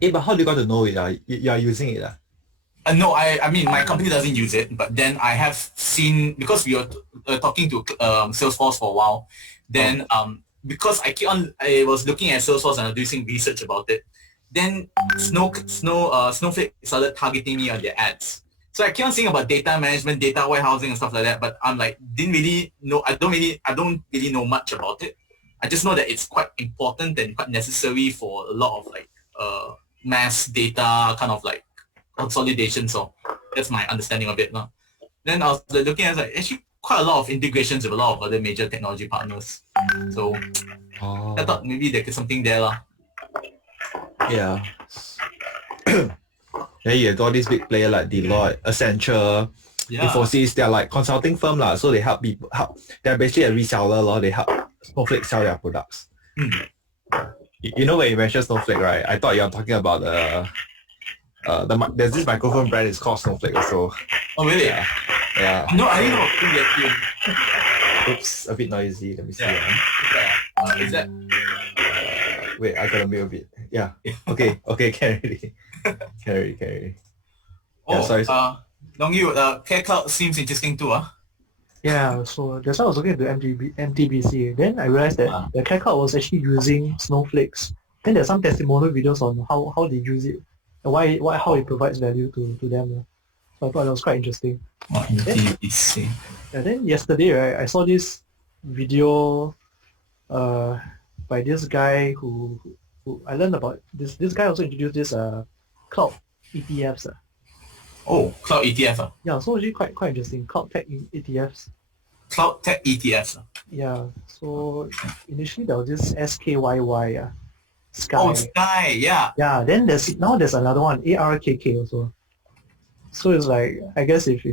But how do you got to know it? You are using it? No, I mean, my company doesn't use it, but then I have seen, because we were talking to Salesforce for a while, then because I was looking at Salesforce and doing research about it, then Snowflake started targeting me on their ads. So I keep on seeing about data management, data warehousing and stuff like that, but I'm like, I don't really know much about it. I just know that it's quite important and quite necessary for a lot of like mass data kind of like consolidation. So that's my understanding of it now. Then I was looking at like actually quite a lot of integrations with a lot of other major technology partners. So I thought maybe there could something there lah. Yeah. Yeah, you have all these big players like Deloitte, Accenture, Infosys. They're like consulting firm lah. So they help people. They're basically a reseller lah. They help Snowflake sell their products. You know when you mentioned Snowflake, right? I thought you were talking about there's this microphone brand. It's called Snowflake also. Oh really? Yeah. No, I didn't know. Oops, a bit noisy. Let me see. Is that? Wait, I gotta mute a bit. Yeah. Okay, can already. Oh, sorry. Long Yu, Care Cloud seems interesting too, Yeah, so that's why I was looking at the MTBC. Then I realized that the Care Cloud was actually using Snowflakes. Then there's some testimonial videos on how they use it and how it provides value to them. So I thought that was quite interesting. MTBC. Then yesterday, right, I saw this video by this guy who I learned about this guy also introduced this cloud ETFs. Oh, cloud ETF. Yeah, so actually quite interesting. Cloud tech ETFs. Cloud tech ETFs. Yeah. So initially there was this SKYY. Sky. Oh, Sky, yeah. Yeah, then there's another one, ARKK also. So it's like, I guess if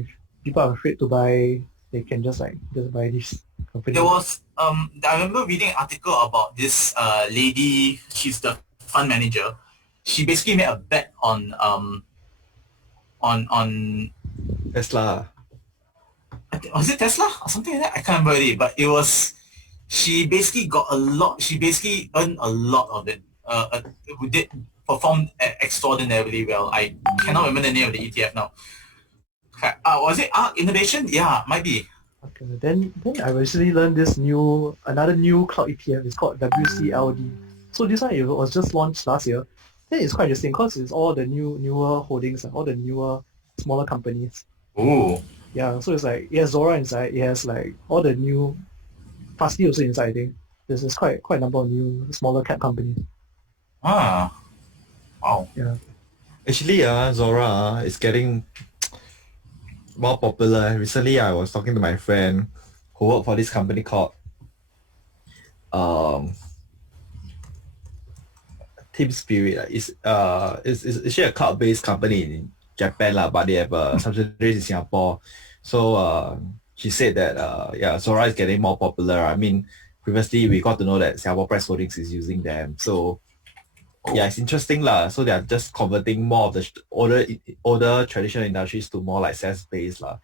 people are afraid to buy, they can just buy this company. There was I remember reading an article about this lady. She's the fund manager. She basically made a bet on Tesla. Was it Tesla or something like that? I can't remember it, but it was. She basically earned a lot of it. We did perform extraordinarily well. I cannot remember the name of the ETF now. Was it ARK Innovation? Yeah, might be. Okay, then I recently learned another new cloud ETF. It's called WCLD. So this one, it was just launched last year. Then it's quite interesting because it's all the newer holdings, all the newer smaller companies. Oh. Yeah, so it's like it has Zuora inside. It has like all the new Fastly also inside. I think there's quite a number of new smaller cap companies. Wow. Yeah. Actually, Zuora is getting more popular. Recently, I was talking to my friend who worked for this company called Team Spirit. It's actually a cloud-based company in Japan but they have subsidiaries in Singapore. So she said that Zuora is getting more popular. I mean, previously we got to know that Singapore Press Holdings is using them. So it's interesting lah. So they are just converting more of the older traditional industries to more like SaaS-based lah.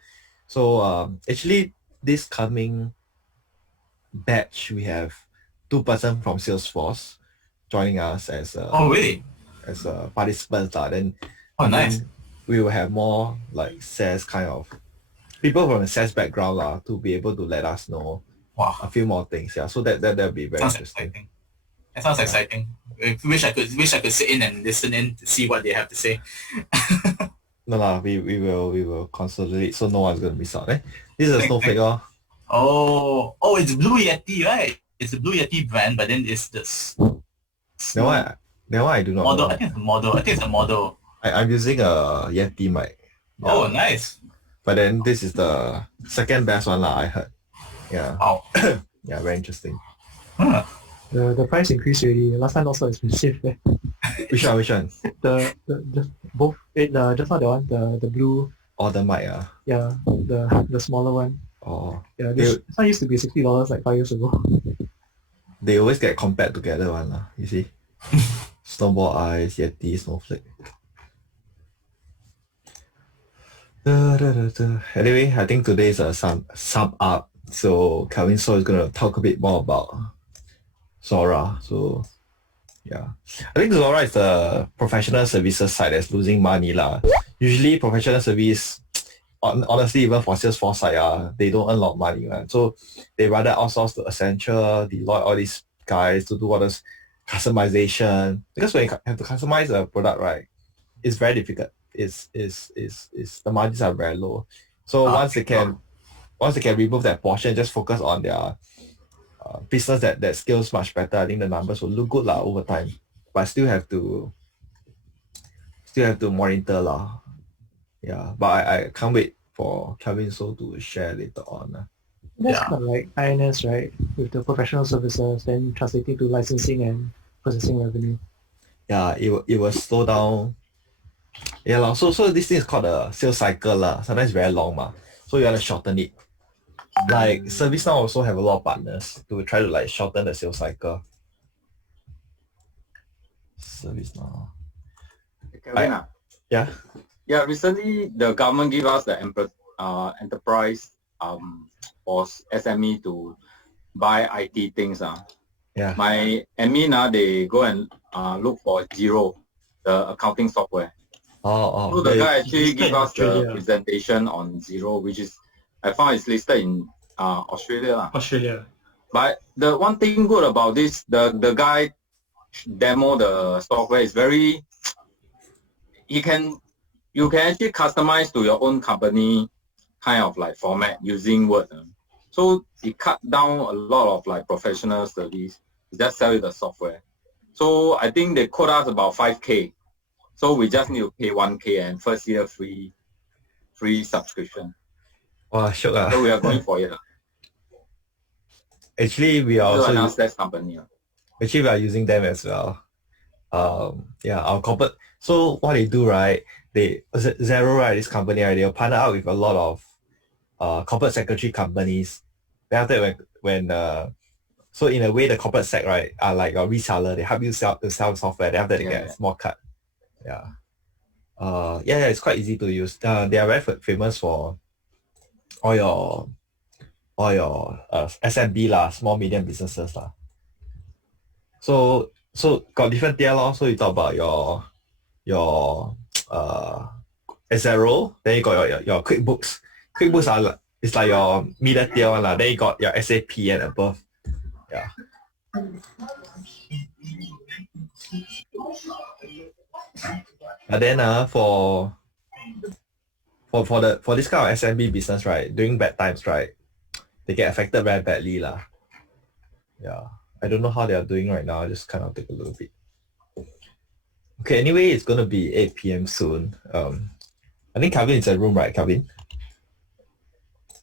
So actually, this coming batch we have 2 person from Salesforce joining us as as participants lah. Then nice. We will have more like SaaS kind of people from a SaaS background lah to be able to let us know a few more things. Yeah, so that'll be very interesting. Exciting. That sounds exciting. I wish I could sit in and listen in to see what they have to say. No lah, we will consolidate so no one's gonna miss out. This is a Snowflake. Oh, it's Blue Yeti, right? It's the Blue Yeti brand, but then it's this. That one I do not model. know. I think it's a model. I'm using a Yeti mic. Yeah. Oh, nice. But then this is the second best one lah, I heard. Yeah. Wow. Yeah, very interesting. The price increased already. Last time not so expensive. Which one? The both just now the one, the blue. Or the mic Yeah, the smaller one. Oh. Yeah, this one used to be $60 like 5 years ago. They always get compared together one lah, you see. Snowball Eyes, Yeti, Snowflake. Anyway, I think today is a sum up. So Calvin So is going to talk a bit more about Zuora. So Yeah. I think Zora is the professional services side that's losing money lah. Usually professional service, honestly, even for Salesforce side, they don't earn a lot of money, right? So they rather outsource to Accenture, Deloitte, all these guys to do all this customization. Because when you have to customize a product, right, it's very difficult. It's the margins are very low. So once they can remove that portion, just focus on their business that scales much better, I think the numbers will look good lah over time. But still have to monitor lah. Yeah, but I can't wait for Calvin So to share later on. That's Yeah. kind of like INS, right? With the professional services, then translating to licensing and processing revenue. Yeah, it will slow down. Yeah, lah. So this thing is called a sales cycle lah. Sometimes very long ma. So you want to shorten it. Like ServiceNow also have a lot of partners to try to like shorten the sales cycle. ServiceNow. Kevin, Yeah. yeah, recently the government gave us the enterprise for SME to buy IT things. Yeah. My admin they go and look for Zero, the accounting software. So the guy actually listed gave in us the Australia. presentation on Zero, which is I found it's listed in Australia. Australia. But the one thing good about this, the guy demo the software is very, you can actually customize to your own company kind of like format using Word. So it cut down a lot of like professional service. You just sell you the software. So I think they quote us about 5K. So we just need to pay 1K and first year free subscription. Wow, sure. So we are going for it. Actually, we are So also announce that company. actually we are using them as well. Yeah, our corporate. So what they do, right? Zero, right? This company, right? They'll partner out with a lot of corporate secretary companies. Then after when so in a way the corporate sec, right, are like a reseller. They help you sell software. Then after they get a small cut. Yeah. Yeah, it's quite easy to use. They are very famous for all your SMB lah, small medium businesses lah. So got different tier lor. So you talk about your Zero, then you got your QuickBooks. QuickBooks are like, it's like your middle tier one lah. Then you got your SAP and above. Yeah. But then for this kind of SMB business, right, during bad times, right, they get affected very badly lah. Yeah. I don't know how they are doing right now. I just kind of take a little bit. Okay, anyway, it's gonna be 8 p.m. soon. I think Calvin is in the room, right, Calvin?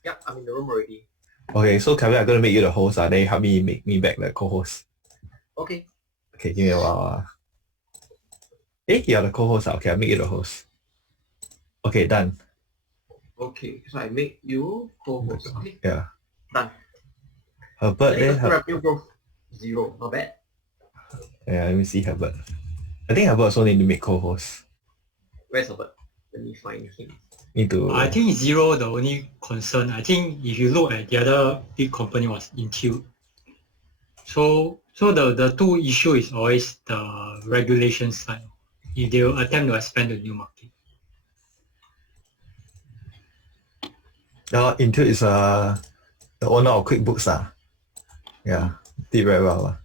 Yeah, I'm in the room already. Okay, so Calvin, I'm gonna make you the host. Then you help me make me back the co-host. Okay. Okay, give me a while. Hey, you're the co-host. Okay, I'll make you the host. Okay, done. Okay, so I make you co-host. Okay, Yeah. done. Herbert, Latest revenue growth, 0. Not bad. Yeah, let me see Herbert. I think Herbert also need to make co-host. Where's Albert? Let me find him. Need to. I think Zero, the only concern, I think if you look at the other big company was Intuit. So the two issue is always the regulation side. If they will attempt to expand the new market. Intuit is the owner of QuickBooks. Yeah, did very well.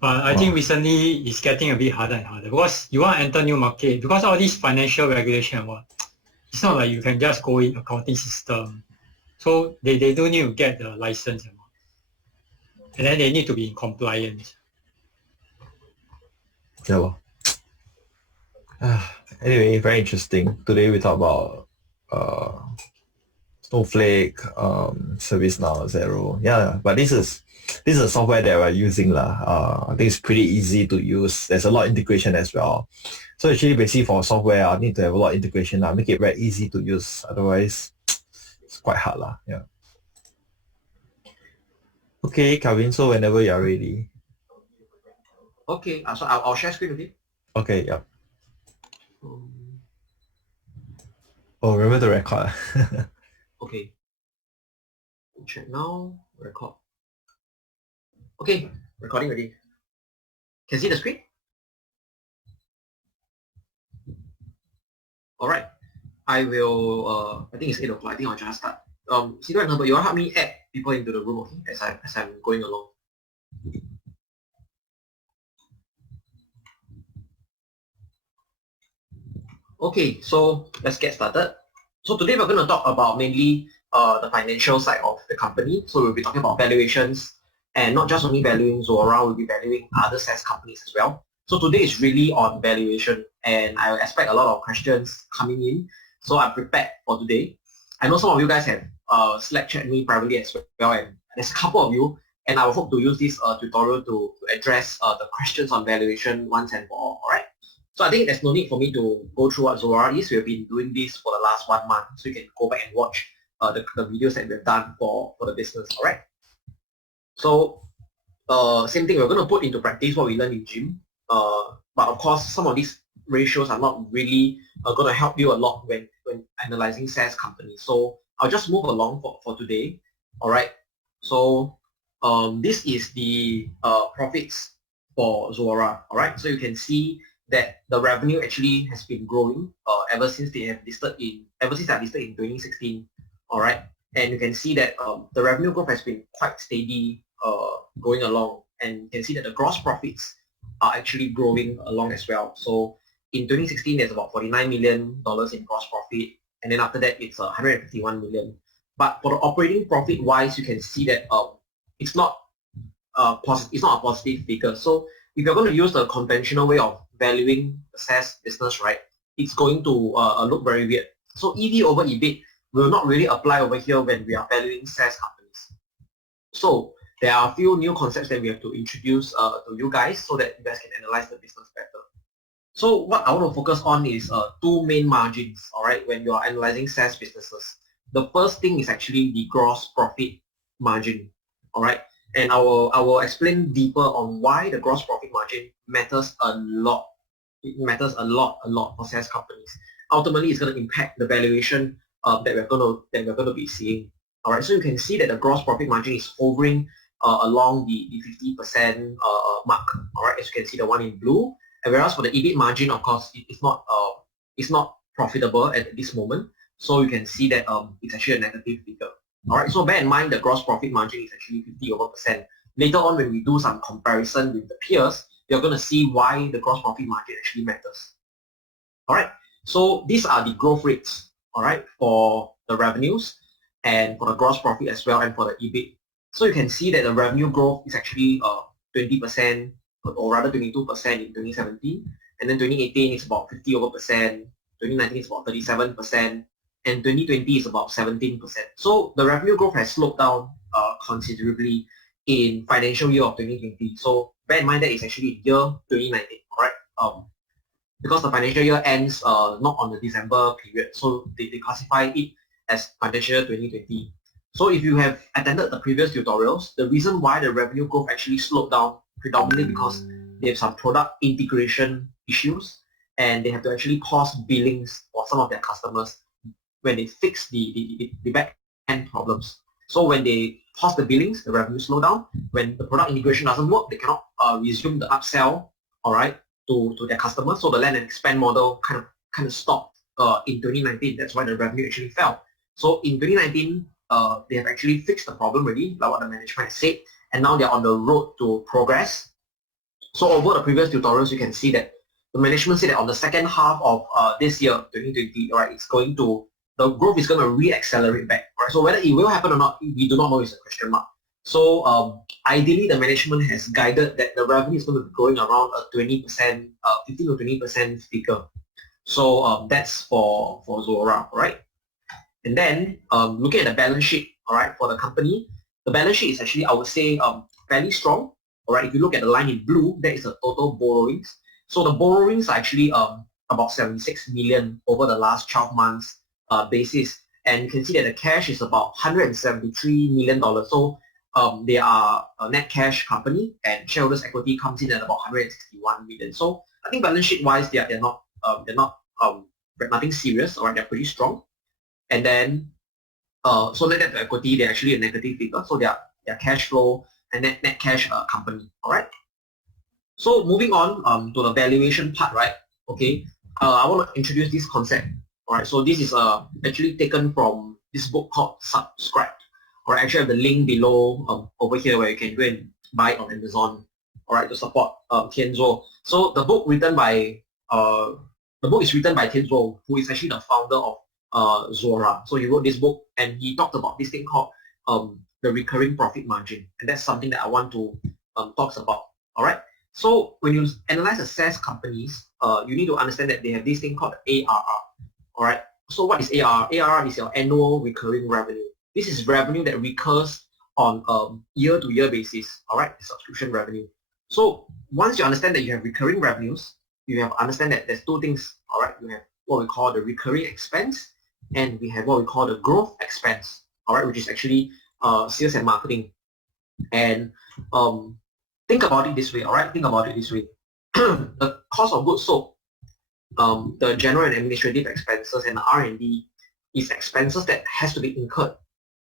But I think recently it's getting a bit harder and harder because you want to enter new market because all these financial regulation and what. It's not like you can just go in accounting system. So they do need to get the license and what. And then they need to be in compliance. Yeah. Well. Anyway, very interesting. Today we talk about Snowflake, ServiceNow, Zero. Yeah, but this is a software that we're using I think it's pretty easy to use. There's a lot of integration as well. So actually, basically for software, I need to have a lot of integration. Make it very easy to use. Otherwise, it's quite hard. Yeah. Okay, Calvin. So whenever you are ready. Okay, so I'll share screen with you. Okay. Yeah. Oh, remember to record. Okay. Check now. Record. Okay, recording already. Can see the screen? All right. I will. I think it's 8 o'clock. I think I'll just start. Sido and Herbert, you want to help me add people into the room, okay? As I'm going along. Okay, so let's get started. So today we're going to talk about mainly the financial side of the company. So we'll be talking about valuations, and not just only valuing Zuora, we'll be valuing other SaaS companies as well. So today is really on valuation, and I expect a lot of questions coming in. So I'm prepared for today. I know some of you guys have Slack chat me privately as well, and there's a couple of you, and I hope to use this tutorial to address the questions on valuation once and for all. All right. So I think there's no need for me to go through what Zuora is. We've been doing this for the last 1 month, so you can go back and watch the videos that we've done for the business. All right. So same thing, we're going to put into practice what we learned in gym. But of course, some of these ratios are not really going to help you a lot when analyzing SaaS companies. So I'll just move along for today. All right. So this is the profits for Zuora. All right. So you can see that the revenue actually has been growing ever since they listed in 2016. All right. And you can see that the revenue growth has been quite steady going along, and you can see that the gross profits are actually growing along as well. So in 2016, there's about $49 million in gross profit, and then after that, it's 151 million. But for the operating profit wise, you can see that it's not a positive figure. So if you're going to use the conventional way of valuing the SaaS business, right, it's going to look very weird. So EV over EBIT will not really apply over here when we are valuing SaaS companies. So there are a few new concepts that we have to introduce to you guys so that you guys can analyze the business better. So what I want to focus on is two main margins, all right, when you are analyzing SaaS businesses. The first thing is actually the gross profit margin, all right? And I will explain deeper on why the gross profit margin matters a lot. It matters a lot for SaaS companies. Ultimately, it's going to impact the valuation that we're going to be seeing. All right, so you can see that the gross profit margin is hovering along the 50% mark. All right, as you can see, the one in blue. And whereas for the EBIT margin, of course, it's not profitable at this moment. So you can see that it's actually a negative figure. All right, so bear in mind the gross profit margin is actually 50%. Later on, when we do some comparison with the peers, you're going to see why the gross profit margin actually matters. All right, so these are the growth rates, all right, for the revenues and for the gross profit as well, and for the EBIT. So you can see that the revenue growth is actually 20%, or rather 22% in 2017, and then 2018 is about 50%, 2019 is about 37%, and 2020 is about 17%. So the revenue growth has slowed down considerably in financial year of 2020. So bear in mind that it's actually year 2019, all right? Because the financial year ends not on the December period, so they classify it as financial year 2020. So if you have attended the previous tutorials, the reason why the revenue growth actually slowed down predominantly because they have some product integration issues, and they have to actually pause billings for some of their customers when they fix the back end problems. So when they pause the billings, the revenue slow down. When the product integration doesn't work, they cannot resume the upsell, all right, to their customers. So the land and expand model kind of stopped in 2019. That's why the revenue actually fell. So in 2019, they have actually fixed the problem already, like what the management has said, and now they're on the road to progress. So over the previous tutorials, you can see that the management said that on the second half of this year, 2020, right, the growth is going to re-accelerate back. Right? So whether it will happen or not, we do not know, is a question mark. So ideally, the management has guided that the revenue is going to be growing around a 20%, 15 to 20% figure. So that's for Zuora, right? And then looking at the balance sheet, all right, for the company, the balance sheet is actually, I would say, fairly strong. All right, if you look at the line in blue, that is the total borrowings. So the borrowings are actually about 76 million over the last 12 months basis. And you can see that the cash is about $173 million. So they are a net cash company, and shareholders' equity comes in at about 161 million. So I think balance sheet wise, they're not nothing serious. All right, they're pretty strong. And then so net debt to equity, they're actually a negative figure. So they're cash flow and net cash company. All right. So moving on to the valuation part, right? Okay. I want to introduce this concept Alright, so this is actually taken from this book called Subscribe. Or actually have the link below over here where you can go and buy it on Amazon. Alright, to support Tian Zuo. So the book is written by Tian Zuo, who is actually the founder of Zuora. So he wrote this book and he talked about this thing called the recurring profit margin, and that's something that I want to talk about. Alright, so when you analyze the SaaS companies, you need to understand that they have this thing called ARR. Alright, so what is ARR? ARR is your annual recurring revenue. This is revenue that recurs on year-to-year basis. Alright, subscription revenue. So once you understand that you have recurring revenues, you have to understand that there's two things. Alright, you have what we call the recurring expense, and we have what we call the growth expense. Alright, which is actually sales and marketing. And think about it this way. Alright, think about it this way. The cost of goods sold, the general and administrative expenses, and the R&D is expenses that has to be incurred,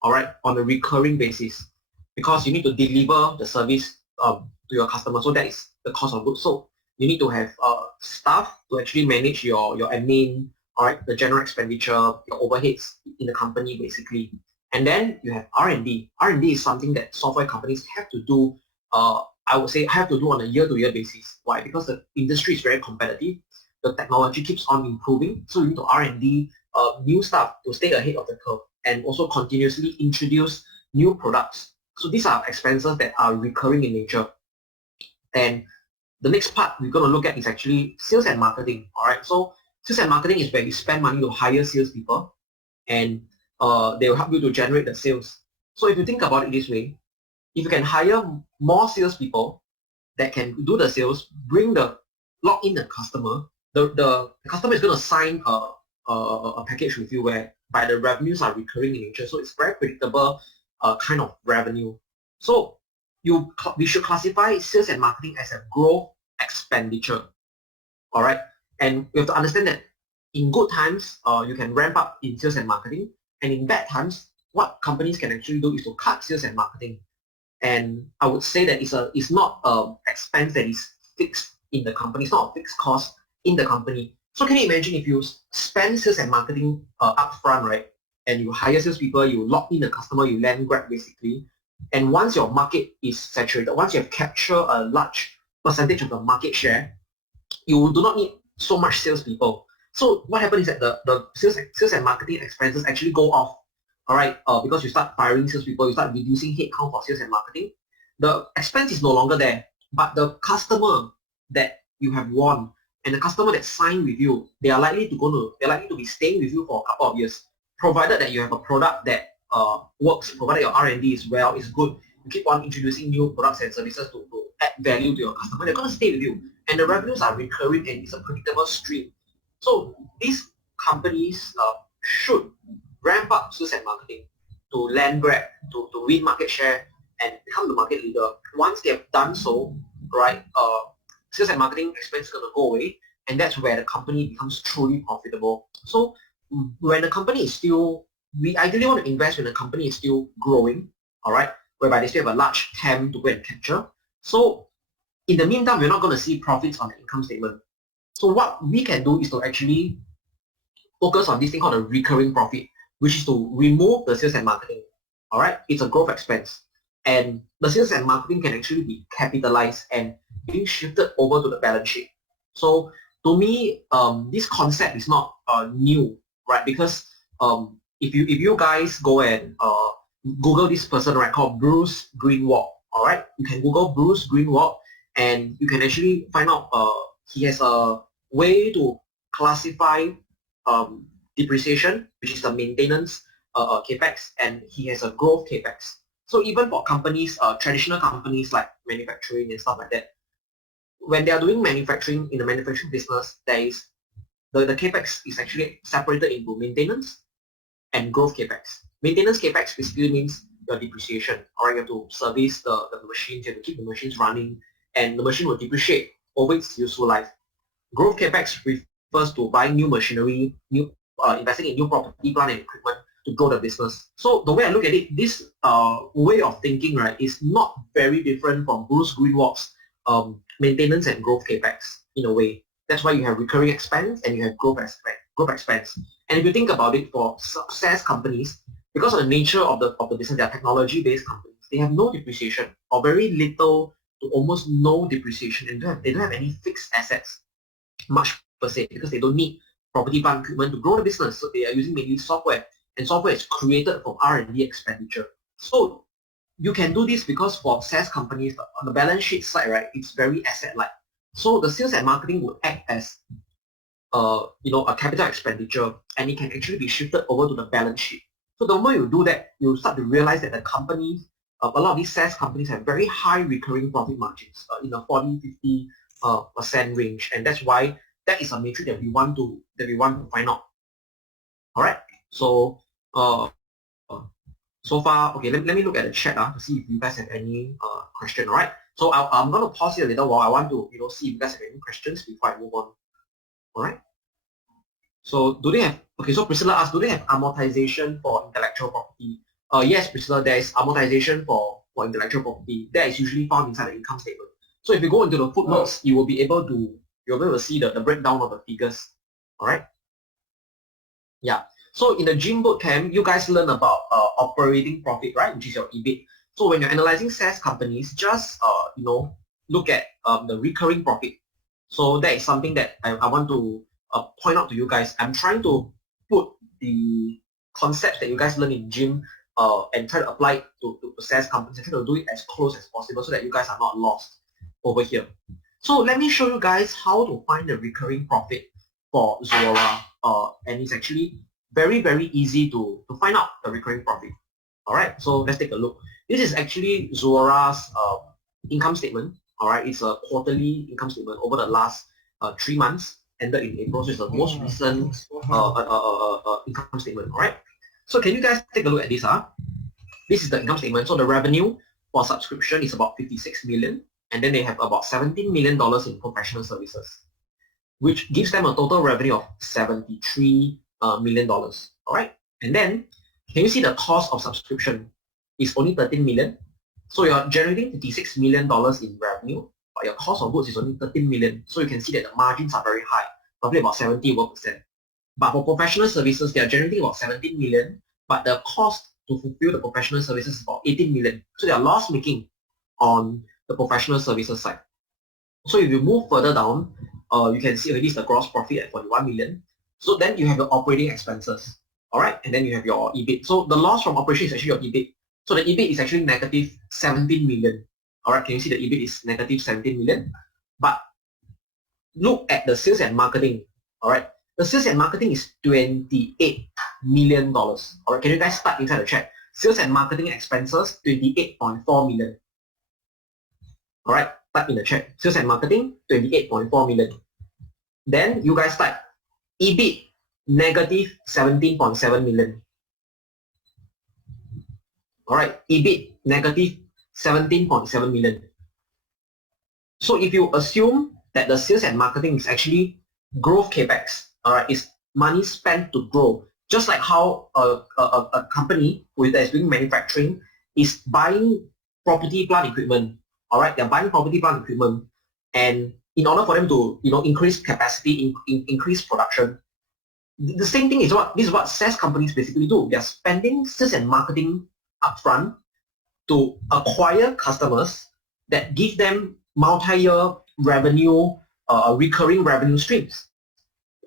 alright, on a recurring basis, because you need to deliver the service to your customer. So that is the cost of goods sold. You need to have staff to actually manage your admin, alright, the general expenditure, your overheads in the company basically. And then you have R&D. R&D is something that software companies have to do, I would say have to do on a year-to-year basis. Why? Because the industry is very competitive. The technology keeps on improving, so you need to R&D new stuff to stay ahead of the curve, and also continuously introduce new products. So these are expenses that are recurring in nature. And the next part we're going to look at is actually sales and marketing. Alright, so sales and marketing is where you spend money to hire salespeople, and they will help you to generate the sales. So if you think about it this way, if you can hire more salespeople that can do the sales, log in the customer, the customer is going to sign a package with you whereby the revenues are recurring in nature. So it's very predictable kind of revenue. So we should classify sales and marketing as a growth expenditure. All right, and you have to understand that in good times, you can ramp up in sales and marketing, and in bad times, what companies can actually do is to cut sales and marketing. And I would say that it's not an expense that is fixed in the company. It's not a fixed cost in the company. So can you imagine if you spend sales and marketing upfront, right? And you hire salespeople, you lock in the customer, you land grab basically. And once your market is saturated, once you have captured a large percentage of the market share, you do not need so much salespeople. So what happens is that the sales and marketing expenses actually go off. All right, because you start firing salespeople, you start reducing headcount for sales and marketing. The expense is no longer there, but the customer that you have won and the customer that signed with you, they're likely to be staying with you for a couple of years, provided that you have a product that works, provided your R&D is good. You keep on introducing new products and services to add value to your customer. They're going to stay with you, and the revenues are recurring and it's a predictable stream. So these companies should ramp up sales and marketing to land grab, to win market share and become the market leader. Once they have done so, right, sales and marketing expense is going to go away, and that's where the company becomes truly profitable. So when the company is still, we ideally want to invest when the company is still growing, all right, whereby they still have a large TAM to go and capture. So in the meantime, we're not going to see profits on the income statement. So what we can do is to actually focus on this thing called a recurring profit, which is to remove the sales and marketing. All right, it's a growth expense, and the sales and marketing can actually be capitalized and being shifted over to the balance sheet. So to me, this concept is not new, right? Because if you guys go and Google this person, right, called Bruce Greenwald, all right, you can Google Bruce Greenwald, and you can actually find out he has a way to classify depreciation, which is the maintenance capex, and he has a growth capex. So even for companies, traditional companies like manufacturing and stuff like that, when they are doing manufacturing in the manufacturing business, there is the capex is actually separated into maintenance and growth capex. Maintenance capex basically means your depreciation. Alright, you have to service the machines, you have to keep the machines running, and the machine will depreciate over its useful life. Growth capex refers to buying new machinery, investing in new property, plant and equipment to grow the business. So the way I look at it, this way of thinking, right, is not very different from Bruce Greenwald's maintenance and growth capex in a way. That's why you have recurring expense and you have growth expense. And if you think about it, for SaaS companies, because of the nature of the business, they are technology-based companies, they have no depreciation or very little to almost no depreciation, and they don't have any fixed assets much per se, because they don't need property, plant, equipment to grow the business. So they are using mainly software, and software is created from R&D expenditure. So you can do this because for SaaS companies, on the balance sheet side, right, it's very asset-light. So the sales and marketing would act as a capital expenditure, and it can actually be shifted over to the balance sheet. So the moment you do that, you start to realize that the companies, a lot of these SaaS companies have very high recurring profit margins in the 40-50% range, and that's why that is a metric that we want to find out. All right. So so far, okay. Let me look at the chat to see if you guys have any question. All right. So I'm going to pause here a little while. I want to see if you guys have any questions before I move on. All right. So do they have? Okay. So Priscilla asked, do they have amortization for intellectual property? Yes, Priscilla. There is amortization for intellectual property. That is usually found inside the income statement. So if you go into the footnotes, you will be able to see the breakdown of the figures. All right. Yeah. So in the gym boot camp, you guys learn about operating profit, right, which is your EBIT. So when you're analyzing SaaS companies, just look at the recurring profit. So that is something that I want to point out to you guys. I'm trying to put the concepts that you guys learn in gym and try to apply it to SaaS companies and try to do it as close as possible so that you guys are not lost over here. So let me show you guys how to find the recurring profit for Zuora, and it's actually very, very easy to find out the recurring profit. All right, so let's take a look. This is actually Zuora's income statement. All right, it's a quarterly income statement over the last 3 months, ended in April, so it's the most recent income statement. All right, so can you guys take a look at this? This is the income statement. So the revenue for subscription is about 56 million, and then they have about $17 million in professional services, which gives them a total revenue of $73 million. All right, and then can you see the cost of subscription is only 13 million? So you're generating $56 million in revenue, but your cost of goods is only 13 million. So you can see that the margins are very high, probably about 70%. But for professional services, they are generating about 17 million, but the cost to fulfill the professional services is about 18 million. So they are loss making on the professional services side. So if you move further down, you can see already is the gross profit at 41 million. So then you have your operating expenses, all right, and then you have your EBIT. So the loss from operation is actually your EBIT. So the EBIT is actually negative 17 million. All right, can you see the EBIT is negative 17 million? But look at the sales and marketing. All right, the sales and marketing is $28 million. All right, can you guys start inside the chat? Sales and marketing expenses 28.4 million. All right, type in the chat. Sales and marketing 28.4 million. Then you guys type EBIT negative 17.7 million. All right, EBIT negative 17.7 million. So if you assume that the sales and marketing is actually growth capex, all right, is money spent to grow, just like how a company that is doing manufacturing is buying property, plant, equipment. All right, they're buying property, plant, equipment, and in order for them to increase capacity, increase production. The same thing is what SaaS companies basically do. They are spending sales and marketing upfront to acquire customers that give them multi-year revenue, recurring revenue streams.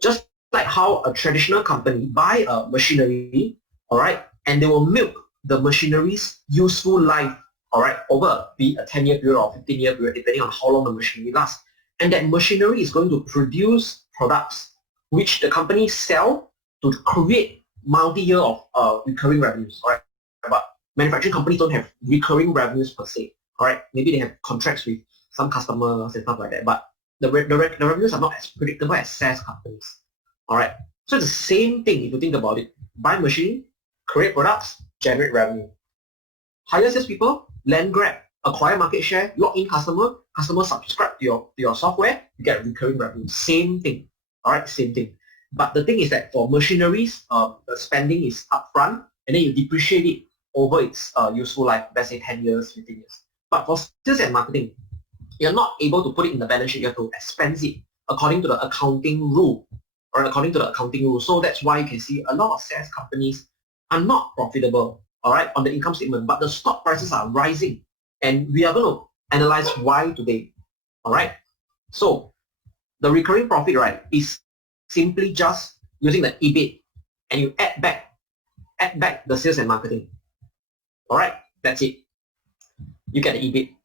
Just like how a traditional company buy a machinery, all right, and they will milk the machinery's useful life, all right, over be a 10-year period or 15-year period, depending on how long the machinery lasts. And that machinery is going to produce products which the company sell to create multi-year of recurring revenues, all right? But manufacturing companies don't have recurring revenues per se, all right? Maybe they have contracts with some customers and stuff like that, but the revenues are not as predictable as SaaS companies, all right? So it's the same thing if you think about it. Buy machine, create products, generate revenue. Hire salespeople, land grab, acquire market share, log in customers subscribe to your software, you get recurring revenue. Same thing. All right, same thing. But the thing is that for machineries, the spending is upfront, and then you depreciate it over its useful life, let's say 10 years, 15 years. But for sales and marketing, you're not able to put it in the balance sheet. You have to expense it according to the accounting rule. or according to the accounting rules. So that's why you can see a lot of SaaS companies are not profitable, all right, on the income statement, but the stock prices are rising. And we are going to analyze why today, all right? So the recurring profit, right, is simply just using the EBIT and you add back the sales and marketing. All right, that's it. You get the EBIT.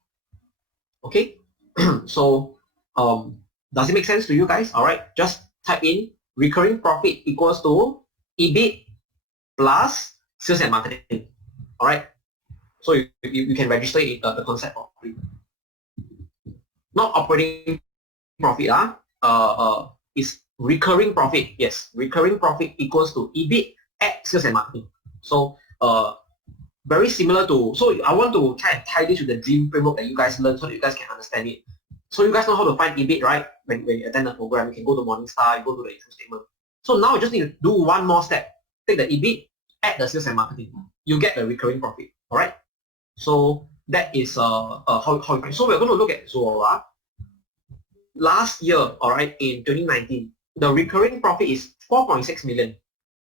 Okay, so does it make sense to you guys? All right, just type in recurring profit equals to EBIT plus sales and marketing. All right, so you can register it, the concept of not operating profit. Is recurring profit. Yes, recurring profit equals to EBIT at sales and marketing. So very similar to, so I want to try and tie this with the dream framework that you guys learned so that you guys can understand it. So you guys know how to find EBIT, right? When you attend the program, you can go to Morningstar, you go to the income statement. So now you just need to do one more step. Take the EBIT, add the sales and marketing. You get the recurring profit, all right? So that is how you can. So we're going to look at Zuora. Last year, all right, in 2019, the recurring profit is 4.6 million,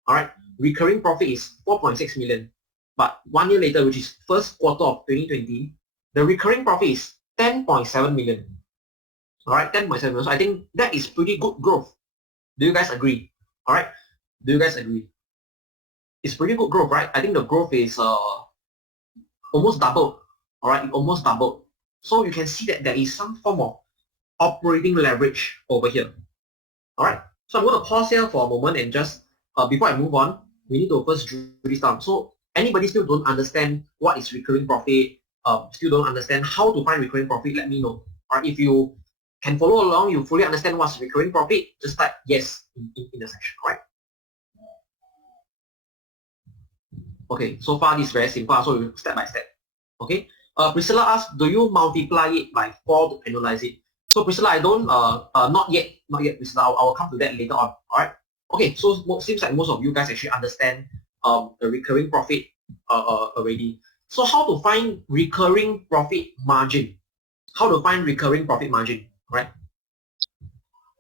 all right? Recurring profit is 4.6 million. But 1 year later, which is first quarter of 2020, the recurring profit is 10.7 million. All right, 10.7 million. So I think that is pretty good growth. Do you guys agree? All right, do you guys agree? It's pretty good growth, right? I think the growth is almost doubled. All right, it almost doubled. So you can see that there is some form of operating leverage over here. All right, so I'm going to pause here for a moment and just before I move on, we need to first drill this down. So anybody still don't understand what is recurring profit, still don't understand how to find recurring profit, let me know. Or if you can follow along, you fully understand what's recurring profit, just type yes in the section, all right? Okay, so far this is very simple, so we step by step. Okay, Priscilla asked, do you multiply it by 4 to analyze it? So Priscilla, I don't, not yet, Priscilla, I will come to that later on, all right? Okay, so it seems like most of you guys actually understand the recurring profit already. So how to find recurring profit margin? How to find recurring profit margin, right?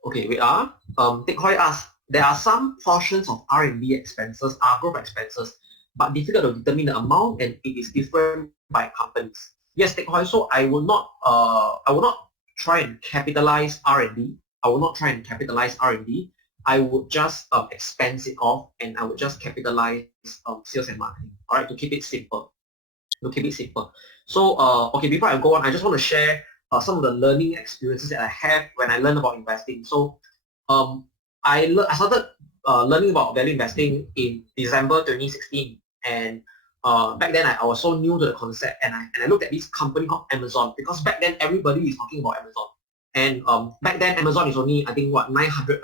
Okay, we are. Teck Hoi asked, there are some portions of R&D expenses are growth expenses, but difficult to determine the amount and it is different by companies. Yes, Teck Hoi, so I will not try and capitalize R&D. I will not try and capitalize R&D. I would just expense it off and I would just capitalize sales and marketing, all right, to keep it simple. So, okay, before I go on, I just want to share some of the learning experiences that I have when I learned about investing. So, I started learning about value investing in December 2016, and back then I was so new to the concept, and I looked at this company called Amazon, because back then everybody is talking about Amazon, and back then Amazon is only, I think, what, $900.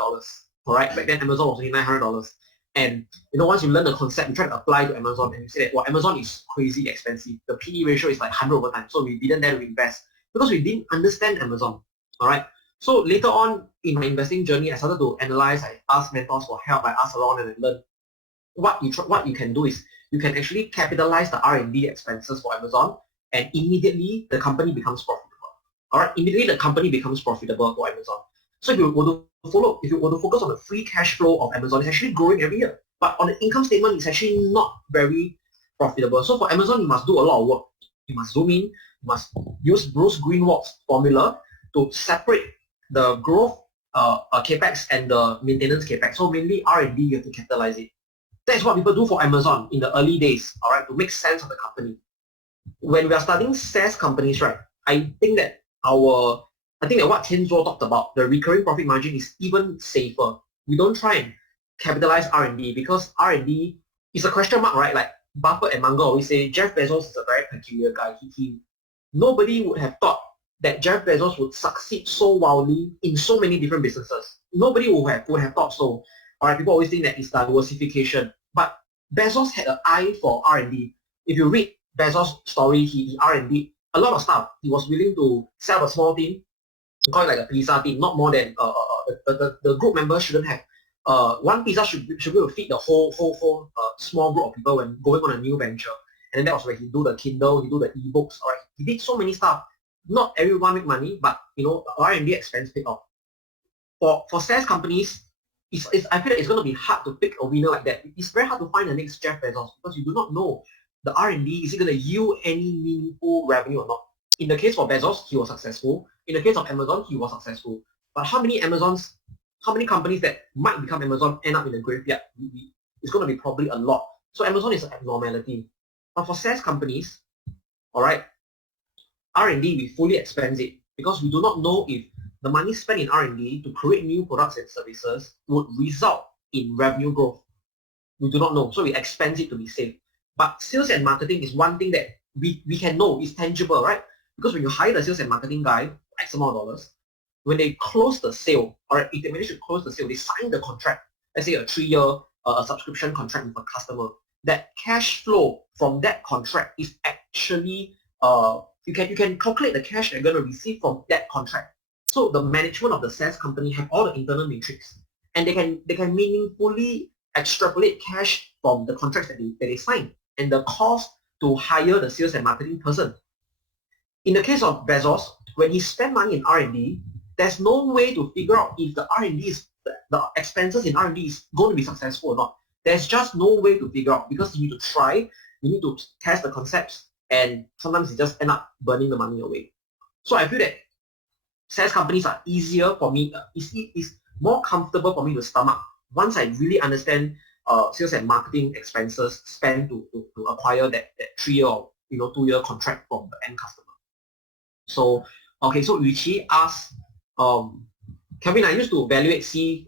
All right, back then Amazon was only $900, and you know, once you learn the concept, you try to apply to Amazon, and you say that, well, Amazon is crazy expensive. The PE ratio is like 100 over time, so we didn't dare to invest because we didn't understand Amazon. All right, so later on in my investing journey, I started to analyze. I asked mentors for help. I asked around and I learned what you can do is you can actually capitalize the R&D expenses for Amazon, and immediately the company becomes profitable. All right, immediately the company becomes profitable for Amazon. So if you want to focus on the free cash flow of Amazon, it's actually growing every year. But on the income statement, it's actually not very profitable. So for Amazon, you must do a lot of work. You must zoom in, you must use Bruce Greenwald's formula to separate the growth capex and the maintenance capex. So mainly R&D, you have to capitalize it. That's what people do for Amazon in the early days, all right, to make sense of the company. When we are starting SaaS companies, right, I think that what Tian Zuo talked about, the recurring profit margin, is even safer. We don't try and capitalize R&D because R&D is a question mark, right? Like Buffett and Munger always say, Jeff Bezos is a very peculiar guy. Nobody would have thought that Jeff Bezos would succeed so wildly in so many different businesses. Nobody would have thought so. All right, people always think that it's diversification, but Bezos had an eye for R&D. If you read Bezos' story, he R&D a lot of stuff. He was willing to sell a small team, call it like a pizza team, not more than the group members shouldn't have one pizza should be able to feed the whole small group of people when going on a new venture. And then that was where he do the Kindle, he do the ebooks. All right, he did so many stuff. Not everyone make money, but you know, R&D expense paid off. For SaaS companies, I feel that it's going to be hard to pick a winner like that. It's very hard to find the next Jeff Bezos because you do not know the R&D, is it going to yield any meaningful revenue or not. In the case for Bezos, he was successful. In the case of Amazon, he was successful. But how many companies that might become Amazon end up in the graveyard? It's going to be probably a lot. So Amazon is an abnormality. But for SaaS companies, all right, R&D, we fully expense it because we do not know if the money spent in R&D to create new products and services would result in revenue growth. We do not know, so we expense it to be safe. But sales and marketing is one thing that we can know, is tangible, right? Because when you hire the sales and marketing guy, X amount of dollars, when they close the sale, or if they manage to close the sale, they sign the contract, let's say a 3-year a subscription contract with a customer, that cash flow from that contract is actually, you can calculate the cash they're going to receive from that contract. So the management of the SaaS company have all the internal metrics, and they can meaningfully extrapolate cash from the contracts that they sign and the cost to hire the sales and marketing person. In the case of Bezos, when he spent money in R&D, there's no way to figure out if the R&D is the expenses in R&D is going to be successful or not. There's just no way to figure out because you need to try, you need to test the concepts, and sometimes you just end up burning the money away. So I feel that SaaS companies are easier for me, it's more comfortable for me to stomach once I really understand sales and marketing expenses spent to acquire that 3-year or 2-year contract from the end customer. So okay, so Yuqi asked, Kevin, I used to evaluate C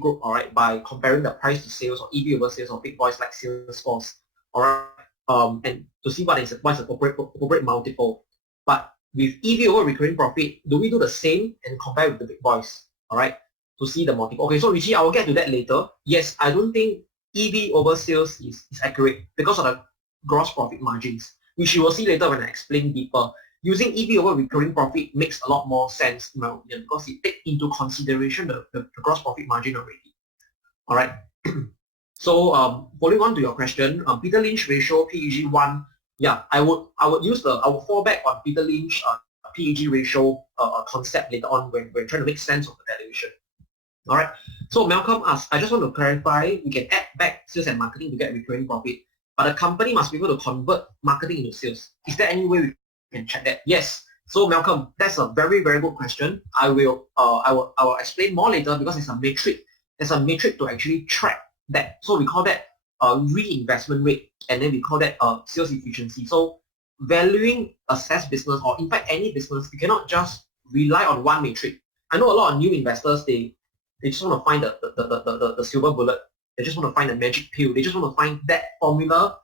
group, all right, by comparing the price to sales or EV over sales of big boys like Salesforce, all right, and to see what's the appropriate multiple. But with EV over recurring profit, do we do the same and compare with the big boys, all right, to see the multiple? Okay, so Richie, I will get to that later. Yes, I don't think EV over sales is accurate because of the gross profit margins, which you will see later when I explain deeper. Using EV over recurring profit makes a lot more sense in my opinion because it takes into consideration the gross profit margin already. All right. So following on to your question, Peter Lynch ratio PEG 1. Yeah, I would fall back on Peter Lynch PEG ratio concept later on when trying to make sense of the valuation. All right. So Malcolm asks, I just want to clarify, we can add back sales and marketing to get recurring profit, but a company must be able to convert marketing into sales. Is there any way we can check that? Yes. So Malcolm, that's a very, very good question. I will explain more later because it's a metric. There's a metric to actually track that. So we call that reinvestment rate, and then we call that sales efficiency. So valuing a SaaS business, or in fact any business, you cannot just rely on one metric. I know a lot of new investors, they just want to find the silver bullet. They just want to find the magic pill. They just want to find that formula,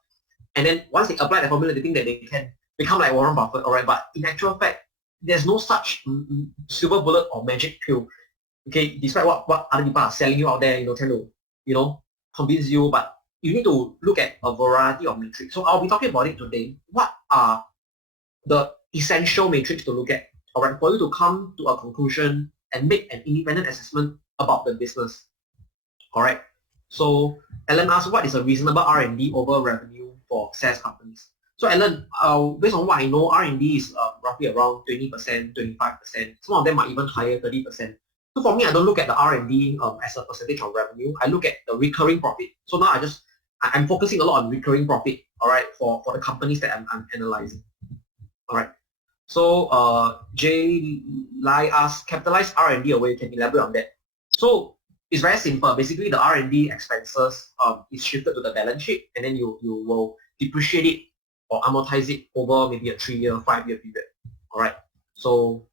and then once they apply that formula, they think that they can become like Warren Buffett, all right? But in actual fact, there's no such silver bullet or magic pill. Okay, despite what other people are selling you out there, trying to, convince you, but you need to look at a variety of metrics. So I'll be talking about it today. What are the essential metrics to look at, all right, for you to come to a conclusion and make an independent assessment about the business, all right? So Alan asked, what is a reasonable R&D over revenue for SaaS companies? So Alan, based on what I know, R&D is roughly around 20%, 25%. Some of them are even higher, 30%. So for me, I don't look at the R&D as a percentage of revenue. I look at the recurring profit. So now I'm focusing a lot on recurring profit, all right, for the companies that I'm analyzing. All right. So Jay Lai asks, capitalized R&D away, can you elaborate on that? So it's very simple. Basically, the R&D expenses is shifted to the balance sheet, and then you will depreciate it or amortize it over maybe a 3-year, 5-year period. All right. So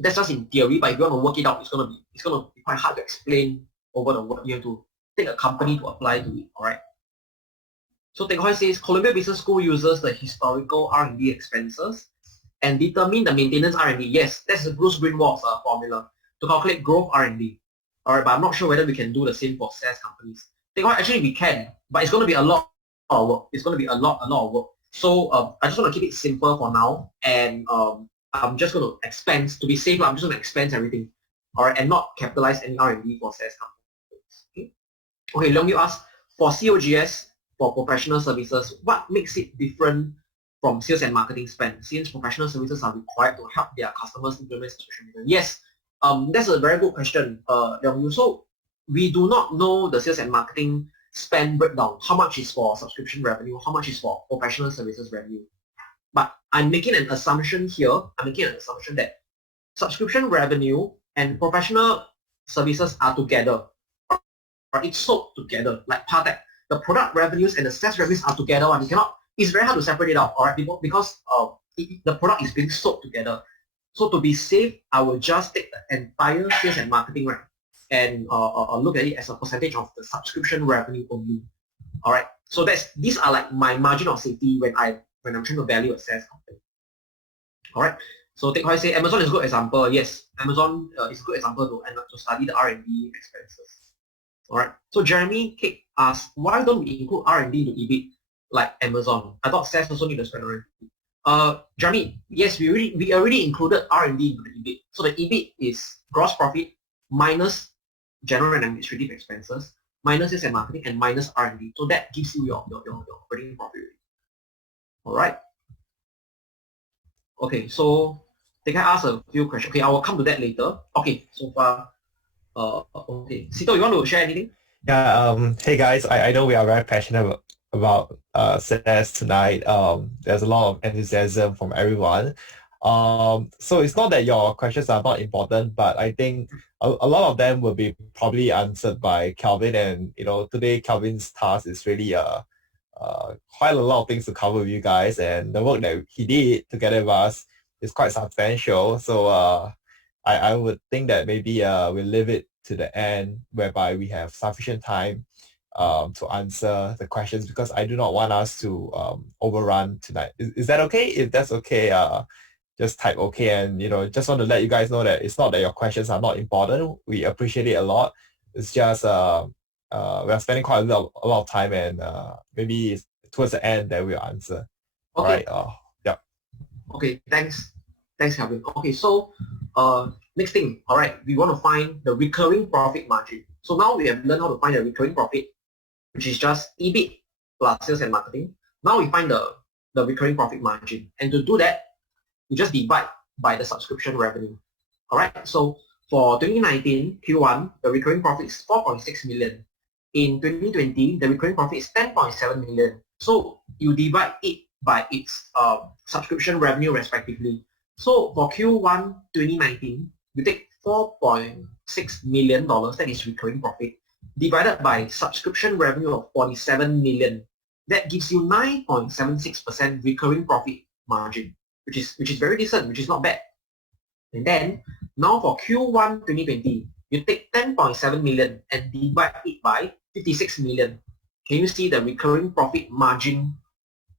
that's just in theory, but if you want to work it out, it's gonna be quite hard to explain over the work. You have to take a company to apply to it. All right. So Teck Hoi says Columbia Business School uses the historical R&D expenses and determine the maintenance R&D. Yes, that's the Bruce Greenwald's formula to calculate growth R&D. All right, but I'm not sure whether we can do the same for SaaS companies. Teck Hoi, actually we can, but it's going to be a lot of work. It's going to be a lot of work. So I just want to keep it simple for now, and I'm just going to expense, to be safe, I'm just going to expense everything, all right, and not capitalize any R&D for SaaS companies. Okay, Leong Yu asked, for COGS, for professional services, what makes it different from sales and marketing spend, since professional services are required to help their customers implement social media? Yes, that's a very good question, Leong Yu. So we do not know the sales and marketing spend breakdown. How much is for subscription revenue? How much is for professional services revenue? But I'm making an assumption here. I'm making an assumption that subscription revenue and professional services are together. Or it's sold together, like Partech. The product revenues and the SaaS revenues are together. You cannot. It's very hard to separate it out, all right, people, because the product is being sold together. So to be safe, I will just take the entire sales and marketing, right, and look at it as a percentage of the subscription revenue only. All right. So these are like my margin of safety when I'm trying to value a SaaS company. All right. So take how I say Amazon is a good example. Yes, Amazon is a good example to study the R&D expenses. All right. So Jeremy Cake asked, why don't we include R&D to EBIT like Amazon? I thought SaaS also need to spend R&D. Jeremy, yes, we already included R&D into the EBIT. So the EBIT is gross profit minus general and administrative expenses, minus sales and marketing, and minus R&D. So that gives you your operating profit. All right. Okay, so they can ask a few questions. Okay, I will come to that later. Okay, so far, okay. Sito, you want to share anything? Yeah, hey guys, I know we are very passionate about SaaS tonight. There's a lot of enthusiasm from everyone. So it's not that your questions are not important, but I think a lot of them will be probably answered by Calvin, and today Calvin's task is really quite a lot of things to cover with you guys, and the work that he did together with us is quite substantial. So I would think that maybe we'll leave it to the end whereby we have sufficient time to answer the questions, because I do not want us to overrun tonight. Is that okay? If that's okay, just type okay, and just want to let you guys know that it's not that your questions are not important. We appreciate it a lot. It's just we are spending quite a lot of time, and maybe towards the end that we'll answer. Okay. All right. Yeah. Okay. Thanks, Calvin. Okay. So next thing. All right. We want to find the recurring profit margin. So now we have learned how to find the recurring profit, which is just EBIT plus sales and marketing. Now we find the recurring profit margin, and to do that, we just divide by the subscription revenue. All right. So for 2019 Q1, the recurring profit is 4.6 million. In 2020, the recurring profit is 10.7 million. So you divide it by its subscription revenue respectively. So for Q1 2019, you take $4.6 million, that is recurring profit, divided by subscription revenue of 47 million. That gives you 9.76% recurring profit margin, which is very decent, which is not bad. And then now for Q1 2020, you take 10.7 million and divide it by 56 million. Can you see the recurring profit margin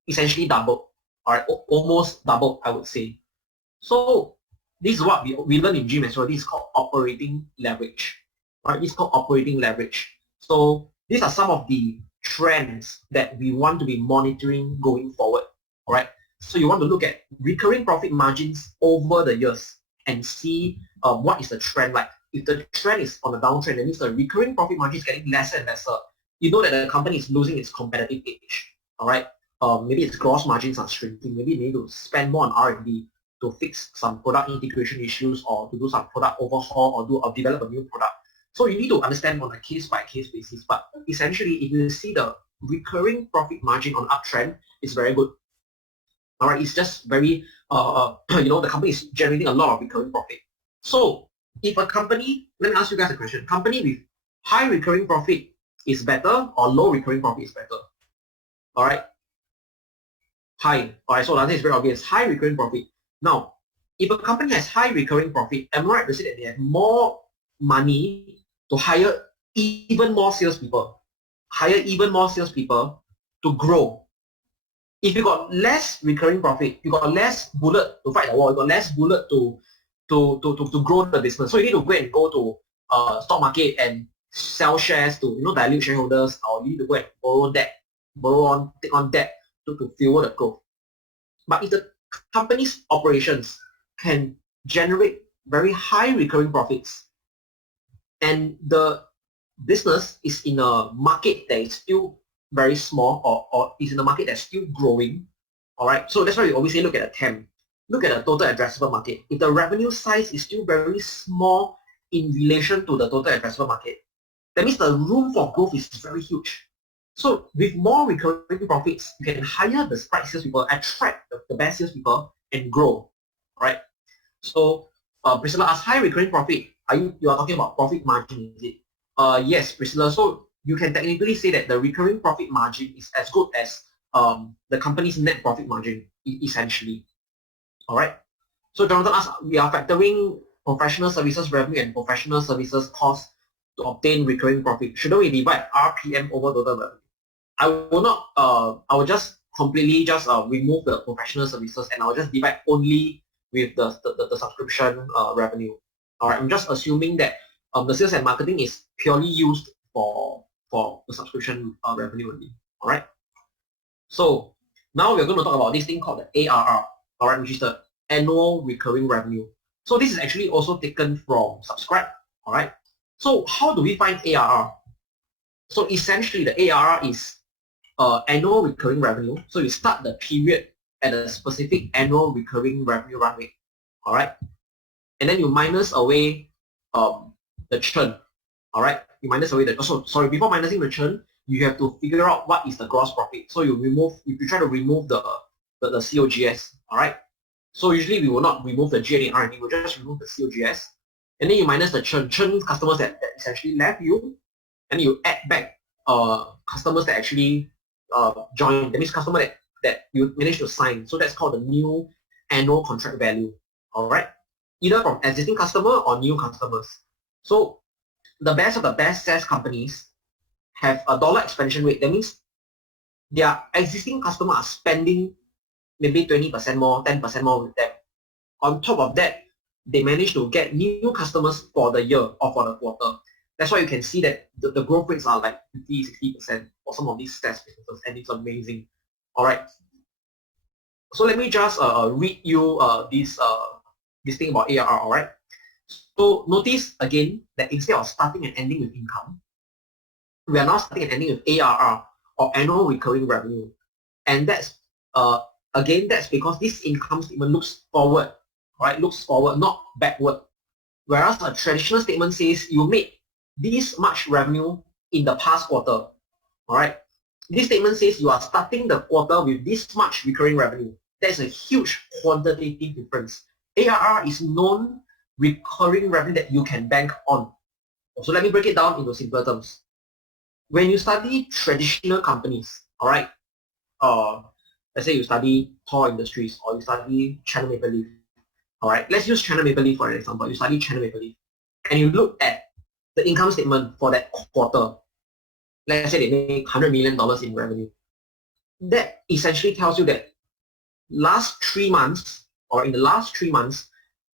essentially doubled, or almost doubled, I would say. So this is what we learn in gym as well. This is called operating leverage. Right? This is called operating leverage. So these are some of the trends that we want to be monitoring going forward. All right. So you want to look at recurring profit margins over the years and see what is the trend like. If the trend is on a downtrend, that means the recurring profit margin is getting lesser and lesser. You know that the company is losing its competitive edge. All right. Maybe its gross margins are shrinking. Maybe they need to spend more on R&D to fix some product integration issues, or to do some product overhaul, or develop a new product. So you need to understand on a case-by-case basis. But essentially, if you see the recurring profit margin on uptrend, it's very good. All right, it's just very, the company is generating a lot of recurring profit. So if a company, let me ask you guys a question. Company with high recurring profit is better, or low recurring profit is better? All right. High. All right, so the answer is very obvious. High recurring profit. Now, if a company has high recurring profit, am I right to say that they have more money to hire even more salespeople? Hire even more salespeople to grow. If you got less recurring profit, you got less bullet to fight the war, you got less bullet to grow the business. So you need to go to stock market and sell shares to dilute shareholders, or you need to go and take on debt to fuel the growth. But if the company's operations can generate very high recurring profits, and the business is in a market that is still very small, or is in a market that's still growing, all right? So that's why we always say look at the TAM, look at the total addressable market. If the revenue size is still very small in relation to the total addressable market, That means the room for growth is very huge. So with more recurring profits, you can hire the right salespeople, attract the best salespeople, and grow. Right? So Priscilla asked, high recurring profit. You are talking about profit margin, is it? Yes, Priscilla. So you can technically say that the recurring profit margin is as good as the company's net profit margin, essentially. All right. So Jonathan asked, we are factoring professional services revenue and professional services cost to obtain recurring profit. Shouldn't we divide RPM over total revenue? I will not. I will just completely remove the professional services, and I will just divide only with the subscription revenue. All right. I'm just assuming that the sales and marketing is purely used for the subscription revenue only. All right. So now we're going to talk about this thing called the ARR. All right, which is the annual recurring revenue. So this is actually also taken from Subscribe. All right. So how do we find ARR? So essentially, the ARR is annual recurring revenue. So you start the period at a specific annual recurring revenue run rate. All right. And then you minus away the churn. All right. You minus away the before minusing the churn, you have to figure out what is the gross profit. So you try to remove the COGS. All right. So usually we will not remove the G&A R&D, we'll just remove the COGS. And then you minus the churn customers that essentially left you, and you add back customers that actually joined. That means customer that you managed to sign. So that's called the new annual contract value. All right. Either from existing customer or new customers. So the best of the best SaaS companies have a dollar expansion rate. That means their existing customers are spending maybe 20% more, 10% more with them. On top of that, they manage to get new customers for the year or for the quarter. That's why you can see that the growth rates are like 50, 60% for some of these SaaS businesses, and it's amazing. All right. So let me just read you this thing about ARR. All right. So notice again that instead of starting and ending with income, we are now starting and ending with ARR, or annual recurring revenue, and that's again, that's because this income statement looks forward, right? Looks forward, not backward. Whereas a traditional statement says you made this much revenue in the past quarter, all right? This statement says you are starting the quarter with this much recurring revenue. That's a huge quantitative difference. ARR is non-recurring revenue that you can bank on. So let me break it down into simpler terms. When you study traditional companies, all right, let's say you study Tor Industries or you study China Maple Leaf. All right, let's use China Maple Leaf for an example. You study China Maple Leaf and you look at the income statement for that quarter. Let's say they make $100 million in revenue. That essentially tells you that in the last 3 months,